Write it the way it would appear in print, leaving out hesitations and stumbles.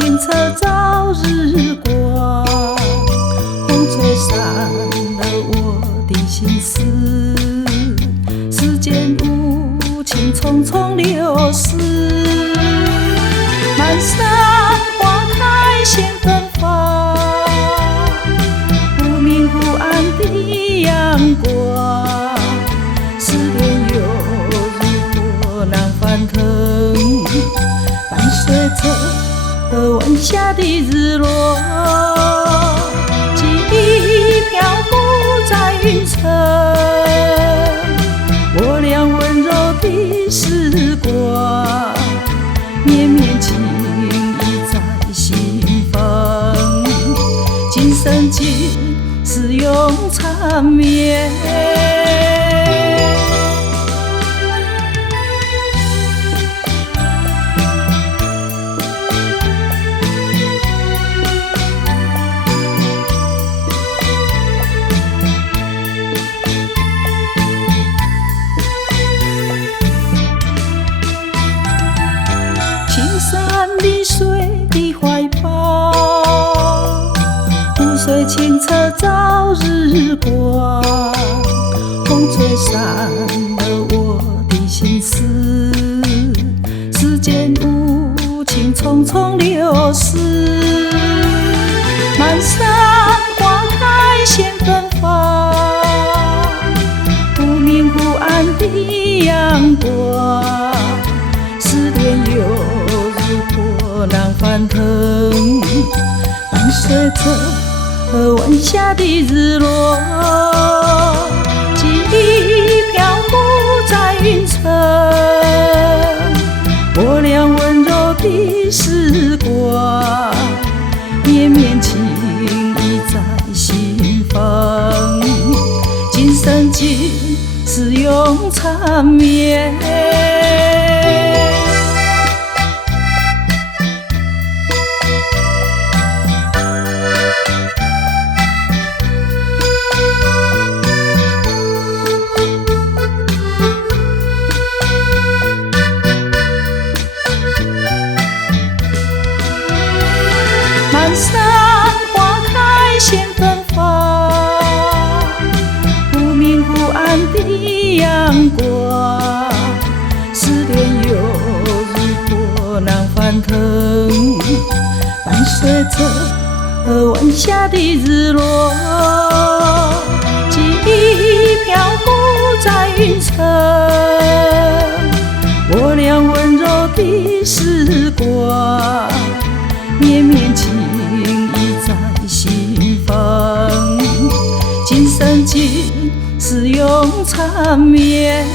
清澈照日光，风吹散了我的心思，时间无情匆匆流逝，满山花开现芬芳，忽明忽暗的阳光，思念犹如波浪翻腾，伴随着河湾下的日落，记忆漂浮在云层，我俩温柔的时光，绵绵情意在心房，今生今世永缠绵。青山绿水的怀抱，湖水清澈照日光，风吹散了我的心思，时间无情匆匆流逝，满山花开现芬芳，忽明忽暗的阳光，思念犹波浪翻腾，伴随着河湾下的日落，记忆漂浮在云层，我俩温柔的时光，绵绵情意在心房，今生今世永缠绵。满山花开现芬芳，忽明忽暗的阳光，思念犹如波浪翻腾，伴随着河湾下的日落，记忆漂浮在云层，我俩温柔的时光，绵绵情意在心房，今生今世永缠绵。